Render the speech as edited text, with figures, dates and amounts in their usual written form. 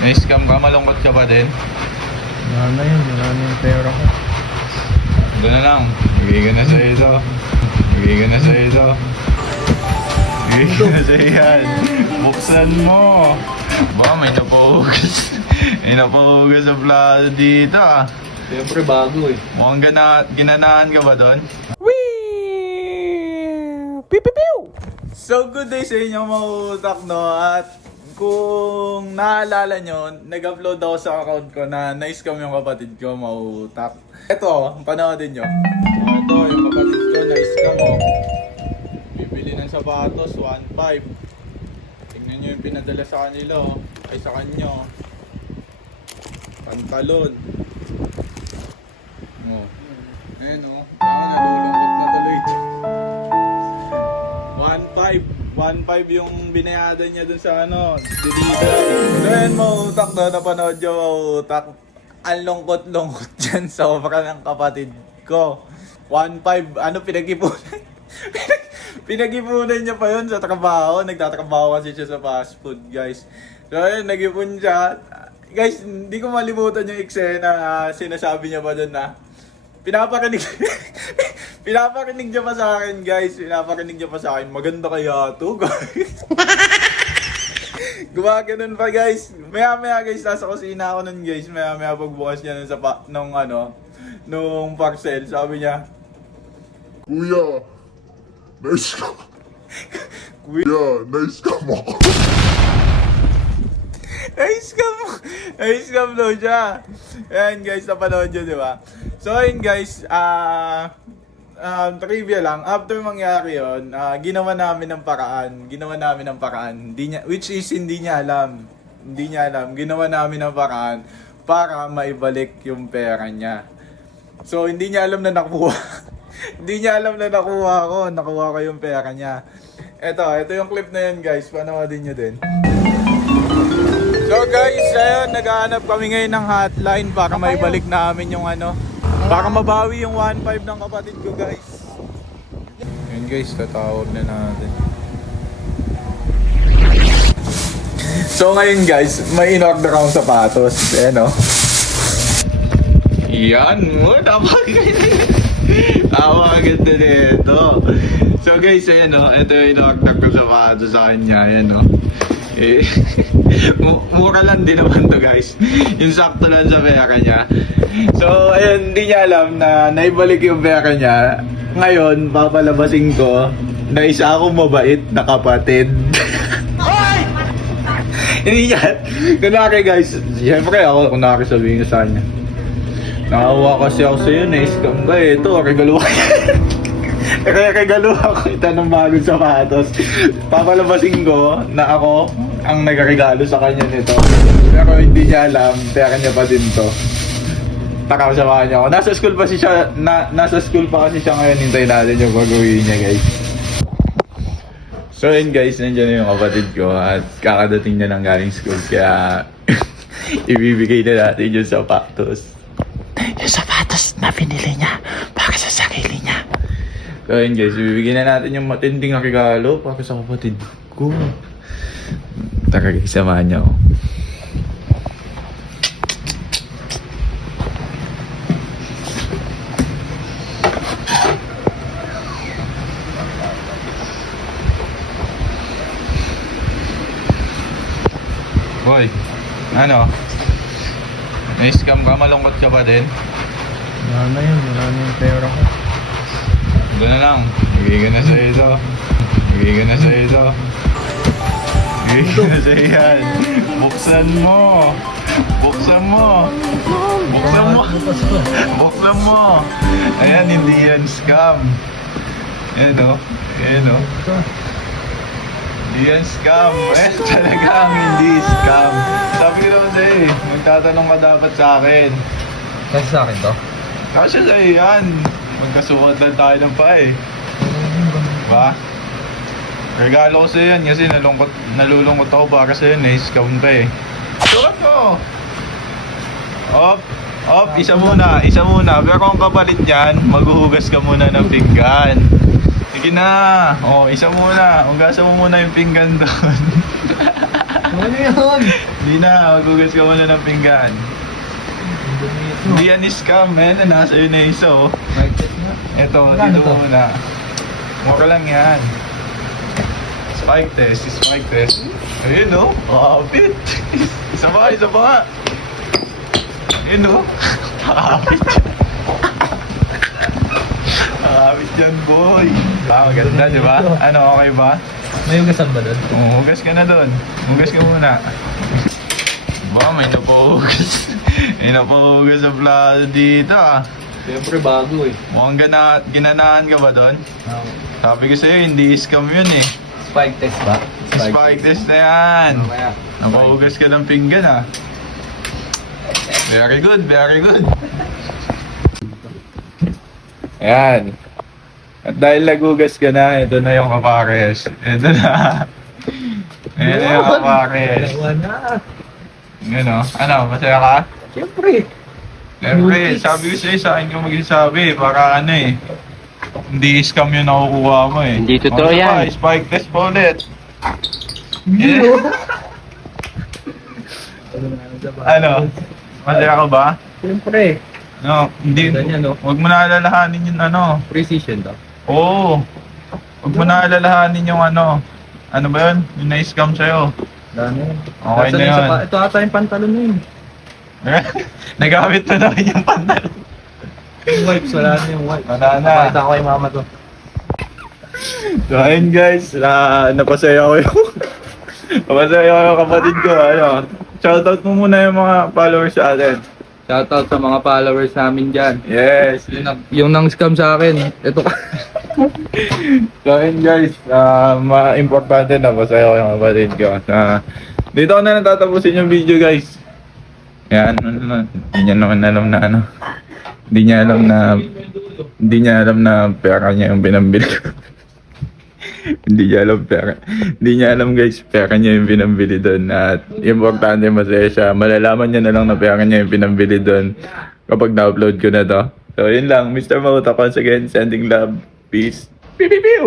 Na-scam ka, malungkot ka ba din? Wala na yun, wala na yung pera ko. Doon na lang. Bigay ko na sa'yo ito. Bigay ko na sa'yo ito. Bigay ko na sa'yo yan. Buksan mo. Ba, may napahugas. May napahugas sa plato dito ah. Siyempre bago eh. Mukhang ginanahan ka ba doon? So good day sa inyo mga utak, no? At kung naalala nyo, nag-upload ako sa account ko na na-scam yung kapatid ko, mga utak. Ito, panoodin nyo. Ito, yung kapatid ko na-scam mo. Bibili ng sapatos, 1.5. Tingnan nyo yung pinadala sa kanila, oh. Ay sa kanyo. Pantalon. Oh. Ayan, oh. Nalulungkot na tuloy. 1.5 yung binayadan niya dun sa ano, delivery. So yun mga utak na napanood yung mga utak. Ang lungkot-lungkot dyan sobra ng kapatid ko. 1.5, ano pinag-ipunan? Pinag-ipunan niya pa yun sa trabaho. Nagtatrabaho kasi siya sa fast food, guys. So yun, nag-ipon siya. Guys, hindi ko malimutan yung eksena. Sinasabi niya pa dun na pinaparinig niya pa sa akin, guys. Pinaparinig niya pa sa akin. Maganda kaya to, guys. Gumaganon pa, guys. Maya-maya, guys, nasa kusina ako nun, guys. Maya-maya pagbukas niya nung parcel, sabi niya, Kuya, nice ka. Kuya, nice ka mo. Scam daw siya. Ayan, guys, napanood nyo, di ba? So, ayun, guys, trivia lang, after mangyari yun, ginawa namin ng paraan. Which is hindi niya alam. Ginawa namin ng paraan para maibalik yung pera niya. So, hindi niya alam na nakuha. Hindi niya alam na nakuha ko yung pera niya. Ito yung clip na yun, guys. Panoodin nyo din. So guys, ayun, naghahanap kami ngayon ng hotline para maibalik namin yung ano, para mabawi yung 1.5 ng kapatid ko, guys. Yun, guys, tatawag na natin. So ngayon, guys, may in-order akong sapatos. Ayan, oh. Yan mo, tawa agad na dito. So guys, ayan, oh, ito yung in-order ko sapatos sa kanya. Ayan, oh. Mura lang din naman to, guys. Yung sakto lang sa pera niya. So ayun, hindi niya alam na naibalik yung pera niya. Ngayon, papalabasin ko na isa akong mabait na kapatid. Hindi niya. Kunwari, guys, siyempre ako, kunwari sabihin ko sa kanya, nakawa kasi ako sa'yo, na-scam ba eh. Ito, regalo ka. Regalo ako ito ng bagong sapatos. Papalabasin ko na ako ang nagregalo sa kanya nito. Pero hindi niya alam, pera niya pa din to. Nakasama niya ako. Nasa school pa kasi siya ngayon. Hintayin natin yung gagawin niya, guys. So yun, guys, nandiyan yung kapatid ko at kakadating niya ng galing school. Kaya ibibigay na natin yung sapatos. Yung sapatos na pinili niya para sa sarili niya. So yun, guys, ibibigay na natin yung matinding regalo para sa kapatid ko. Tara, guys, samahan niyo ako. Hoy, ano? Na-scam ka? Malungkot ka ba din? Wala na yun, wala na yung pera ko. Doon na lang. Bigay ko na sa'yo ito. Bigay ko na sa'yo ito. Bigay ko na sa'yo yan. Buksan mo. Buksan mo. Buksan mo. Buksan mo. Ayan, hindi yan scam. Ayan o. Ayan o. Hindi yan scam. Eh, talagang hindi scam. Sabi ko naman sa'yo eh. Magtatanong ka dapat sa akin. Kasi sa akin to? Kasi sa'yo yan. Magkasukat lang tayo ng pa eh. Ba? Regalo ko sa'yo yan kasi nalulungkot ako para sa'yo, na-scam pa eh. Sukat mo! Isa muna. Pero kung kapalit yan, maghuhugas ka muna ng pinggan. Sige na! Isa muna. Hugasan mo muna yung pinggan doon. Ano yun? Hindi na, magugas ka muna ng pinggan. Hindi yan scam, man. Nasa yun na isa, oh. Mic check nga. Ito, Magkano dito to? muna. Mura lang yan. Spike test. Ayun, oh. Kapit. Isa pa. Ayun, oh. Kapit. Kapit yan, boy. Maganda, di ba? Ano, okay ba? May ugasan ba doon? Hugas ka na doon. Hugas ka muna. Ba, may napahugas. May napahugas sa plato dito, ah. Siyempre bago eh. Mukhang ginanahan ka ba doon? Sabi ko sa'yo, hindi scam yun eh. Spike test ba? Spike test na yan. Mamaya. Napahugas ka ng pinggan, ah. Very good. Ayan. At dahil nagugas ka na, ito na yung kapares. Ito na. Ito na yung kapares. Dalawa na. Yun, oh. Ano, masaya ka? Siyempre. Siyempre, Cookies. sabi ko sa'yo, sa akin ka magsasabi, para ano eh. Hindi scam yung nakukuha mo eh. Hindi totoo Ano yan. pa, spike test pa ulit. Ano? Masaya ka ba? Siyempre. No, hindi. Ganda niya, no? Huwag mo na alalahanin yung ano. Precision daw. Oo. Huwag mo na alalahanin yung ano. Ano ba yun? Yung na-scam sa'yo. Dami. Okay na yun. Ito ata yung pantalon na yun. Nagamit na namin yung pantalon. Yung wipes, wala na yung wipes. Wala na. Pakita ko kay mama to. So ayun guys, napasaya ko yung napasaya ko yung kapatid ko. Ano, shoutout mo muna yung mga followers sa atin. Shoutout sa mga followers namin dyan. Yes. Yung nang-scam sa akin, ito ka. So ayun guys, importante na pasaya ko yung kapatid ko. Dito ko na natatapusin yung video guys. Yan, hindi niya naman alam na ano. Hindi niya alam na pera niya yung pinambili ko. Hindi niya alam guys, pera niya yung pinambili doon. At importante masaya siya. Malalaman niya na lang na pera niya yung pinambili doon kapag na-upload ko na to. So yun lang, Mr. Mauta once again, sending love, peace. Pew pew pew!